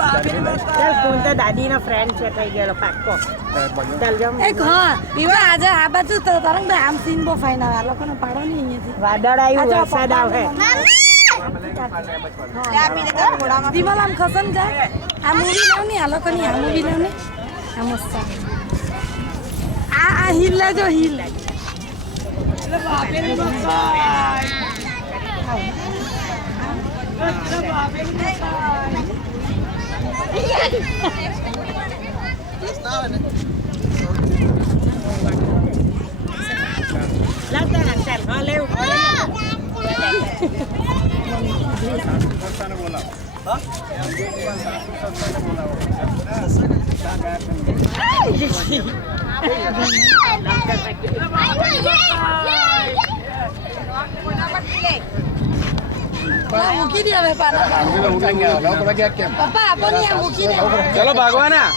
ચાલ કોણ દાદીનો ફ્રેન્ડ છે થઈ ગયેલો પાક્કો ચાલ જમ એક હા પીવા આજે આ બાજુ તો તરંગ આમ સીન બહુ ફાઈન આવે આ લોકોને પાડો નહીં અહીંયાથી વાદળ આવ્યું વરસાદ આવે દિવાલ આમ ખસમ જાય આ મૂવી લાવ ને આ લોકોની આ મૂવી લાવ ને આ મસ્ત આ હિલ લેજો હિલ લાવતા ચાલ હા લેવું મૂકી દે હવે પાના પપ્પા આપો ને મૂકી દે ચલો ભાગવાના